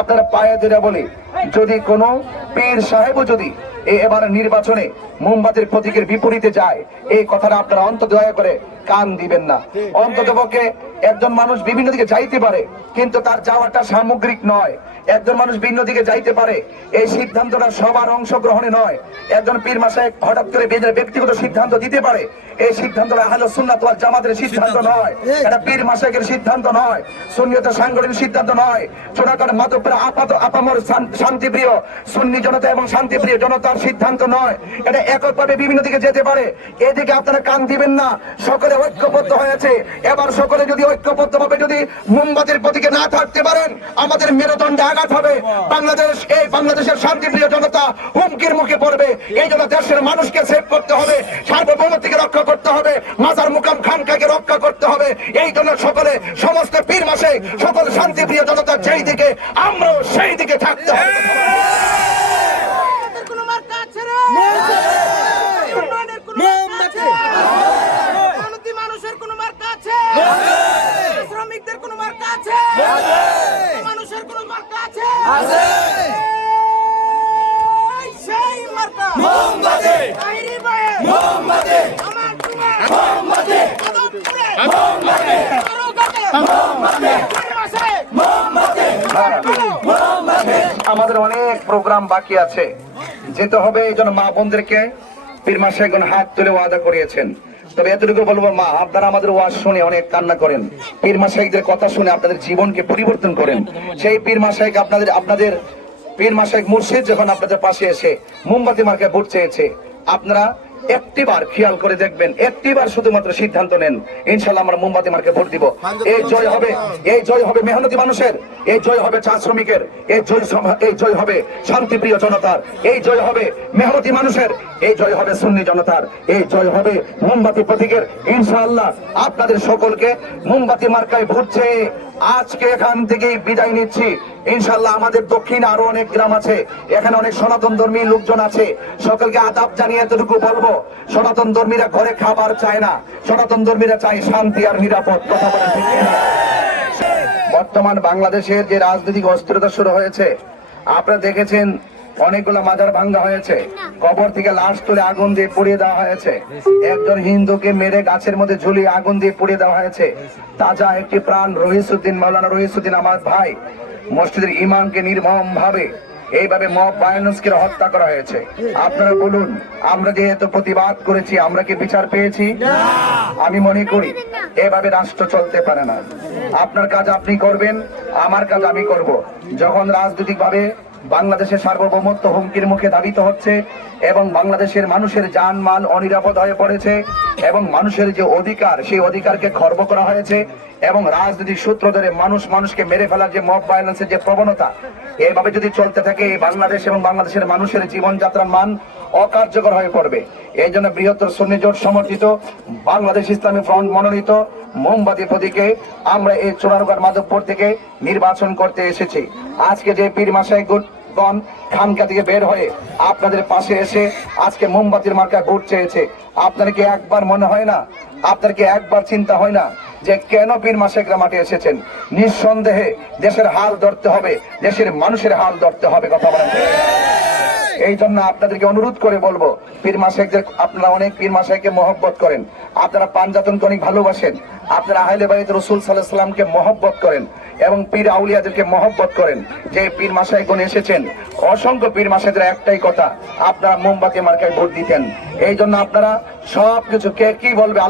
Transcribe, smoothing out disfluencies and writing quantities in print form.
আপনারা পায়ে ধরে বলি, যদি কোনো পীর সাহেবও যদি এবার নির্বাচনে মোমবাতির প্রতীকের বিপরীতে যায়, এই কথাটা আপনারা অন্তত দয়া করে কান দিবেন না। অন্তত পক্ষে একজন মানুষ বিভিন্ন দিকে যাইতে পারে, কিন্তু তার যাওয়াটা সামগ্রিক নয়। একজন মানুষ ভিন্ন দিকে যাইতে পারে, এই সিদ্ধান্তটা সবার অংশগ্রহণে নয়। একজন পীর মাসায়েখ হঠাৎ করে ব্যক্তিগত সিদ্ধান্ত দিতে পারে, এই সিদ্ধান্তটা আহলে সুন্নাত ওয়াল জামাতের সিদ্ধান্ত নয়, এটা পীর মাসায়েখের সিদ্ধান্ত নয়, সুন্নিয়ত সাংগঠনিক সিদ্ধান্ত নয়। চোরাকাট মাধবপুরে আপামর শান্তিপ্রিয় সুন্নি জনতা এবং শান্তিপ্রিয় জনতার সিদ্ধান্ত নয়, এটা এককভাবে বিভিন্ন দিকে যেতে পারে। এদিকে আপনারা কান দিবেন না। সকলে ঐক্যবদ্ধ হয়েছে, এবার সকলে যদি ঐক্যবদ্ধভাবে যদি মোমবাতির প্রতীকে না থাকতে পারেন, আমাদের মেরুদণ্ডে আঘাত হবে। বাংলাদেশের শান্তিপ্রিয় জনতা হুমকির মুখে পড়বে। এই জন্য দেশের মানুষকে সেভ করতে হবে, সার্বভৌমত্বকে রক্ষা করতে হবে, মাজার মুকাম খানকাকে রক্ষা করতে হবে। এই জন্য সকলে, সমস্ত পীর মাসায়েখ, সকল শান্তিপ্রিয় জনতা যেই দিকে, আমরাও সেই দিকে থাকতে হবে। মানুষের কোন মার্কা আছে? শ্রমিকদের কোন মার্কা আছে? মানুষের কোন মার্কা আছে? সেই মার্কা মোমবাতি, আইরি ভাই মোমবাতি, আমার তোমার মোমবাতি, কদমপুরে মোমবাতি, আরোগাতে মোমবাতি, পরিমাসে মোমবাতি, মোমবাতি। আমাদের অনেক প্রোগ্রাম বাকি আছে, যেতে হবে। এই জন্য মা বোনদেরকে পীর মাসায়েখ হাত তুলে ওয়াদা করিয়েছেন। তবে এতটুকু বলবো, মা আপনারা আমাদের ওয়াজ শুনে অনেক কান্না করেন, পীর মাসায়েখদের কথা শুনে আপনাদের জীবনকে পরিবর্তন করেন। সেই পীর মাসায়েখ আপনাদের পীর মাসায়েখ মুর্শিদ যখন আপনাদের পাশে এসে মোমবাতি মার্কায় ভোট চেয়েছে, আপনারা একটিবার খেয়াল করে দেখবেন, একটিবার শুধুমাত্র সিদ্ধান্ত নেন, ইনশাআল্লাহ আমরা মোমবাতি মার্কায় ভোট দিব। এই জয় হবে, এই জয় হবে মেহনতি মানুষের, এই জয় হবে চা শ্রমিকের, এই জয় হবে শান্তিপ্রিয় জনতার, এই জয় হবে মেহনতি মানুষের, এই জয় হবে সুন্নি জনতার, এই জয় হবে মোমবাতি প্রতীকের। ইনশাআল্লাহ আপনাদের সকলকে মোমবাতি মার্কায় ভোট চেয়ে আজকে এখান থেকেই বিদায় নিচ্ছি। ইনশাআল্লাহ আমাদের দক্ষিণে আরো অনেক গ্রাম আছে, এখানে অনেক সনাতন ধর্মী লোকজন আছে, সকলকে আদাব জানিয়ে এতটুকু বলবো, সনাতন ধর্মীরা ঘরে খাবার চায় না, সনাতন ধর্মীরা চায় শান্তি আর নিরাপদ। কথা বলেন ঠিক কিনা? বর্তমান বাংলাদেশের যে রাজনৈতিক অস্থিরতা শুরু হয়েছে, আপনারা দেখেছেন অনেকগুলো মাজার ভাঙ্গা হয়েছে, কবর থেকে লাশ তুলে আগুন দিয়ে পুড়িয়ে দেওয়া হয়েছে, একজন হিন্দুকে মেরে গাছের মধ্যে ঝুলিয়ে আগুন দিয়ে পুড়িয়ে দেওয়া হয়েছে। তাজা একটি প্রাণ রহিসউদ্দিন, মাওলানা রহিসউদ্দিন আমার ভাই, মসজিদের ইমামকে নির্মম ভাবে এইভাবে মব ভায়োলেন্সকে হত্যা করা হয়েছে। আপনারা বলুন, আমরা যেহেতু প্রতিবাদ করেছি, আমরা কি বিচার পেয়েছি? আমি মনে করি এভাবে রাষ্ট্র চলতে পারে না। আপনার কাজ আপনি করবেন, আমার কাজ আমি করব। যখন রাজনৈতিক ভাবে বাংলাদেশের সার্বভৌমত্ব হুমকির মুখে ধাবিত হচ্ছে এবং বাংলাদেশের মানুষের জানমাল অনিরাপদ হয়ে পড়েছে এবং মানুষের যে অধিকার, সেই অধিকারকে খর্ব করা হয়েছে এবং রাজনৈতিক সূত্র ধরে মানুষকে মেরে ফেলার যে মব ভায়োলেন্সের যে প্রবণতা, এইভাবে যদি চলতে থাকে, এই বাংলাদেশ এবং বাংলাদেশের মানুষের জীবনযাত্রার মান অকার্যকর হয়ে পড়বে। এই জন্য বৃহত্তর সুন্নি জোট সমর্থিত বাংলাদেশ ইসলামী ফ্রন্ট মনোনীত মোমবাতি প্রতীকে আমরা এই চোরারোগার মাধবপুর থেকে নির্বাচন করতে এসেছি। আজকে যে পীর মাসায়েখগণ খানকা থেকে বের হয়ে আপনাদের পাশে এসে আজকে মোমবাতির মার্কায় ভোট চেয়েছে, আপনার কি একবার মনে হয় না, আপনার কি একবার চিন্তা হয় না যে কেন পীর মাসায়েখরা মাঠে এসেছেন? নিঃসন্দেহে দেশের হাল ধরতে হবে, দেশের মানুষের হাল ধরতে হবে। কথা বলেন। এই জন্য আপনাদেরকে অনুরোধ করে বলবো, পীর মাসায়েখদের, আপনারা অনেক পীর মাসায়েখকে মহব্বত করেন, আপনারা পাঞ্জাতনকে অনেক ভালোবাসেন, আপনারা আহলে বাইত রাসূল সাল্লাল্লাহু আলাইহি ওয়াসাল্লামকে মহব্বত করেন এবং পীর আউলিয়াদেরকে মহব্বত করেন। যে পীর মাসায়েখগণ এসেছেন, অসংখ্য পীর মাসায়েখদের একটাই কথা, আপনারা মোমবাতি মার্কায় ভোট দিতেন। এই জন্য আপনারা সবকিছু, কে কি বলবে